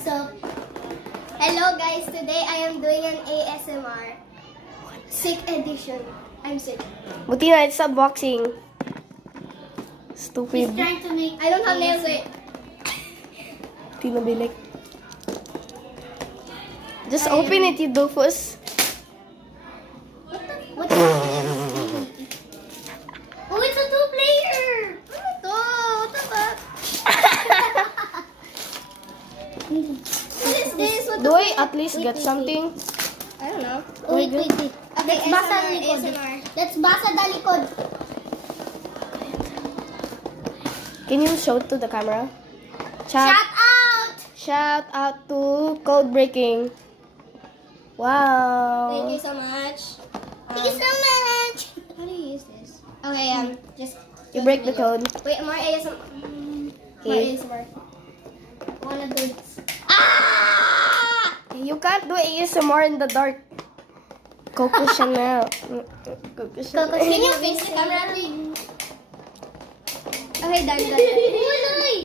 So, hello guys. Today I am doing an ASMR. Sick edition. I'm sick. Buti na, it's unboxing. Stupid. Trying to make. I don't have nails. Wait. Tinabilik. Just open it, you doofus. What the? Oh, it's a two-player. Ano to? What the fuck? What is this? What the Do I fuck? at least get something? I don't know. Oh, wait. Okay, Let's basa ASMR, likod. ASMR. Let's basa the likod. Can you show it to the camera? Shout out to Code Breaking. Wow. Thank you so much. Thank you so much. How do you use this? Okay, just. You break the code. Wait, more ASMR. More Okay. ASMR. Wanna do this? You can't do ASMR in the dark. Coco Chanel. Coco Chanel. Can you face the camera, please? Okay, done.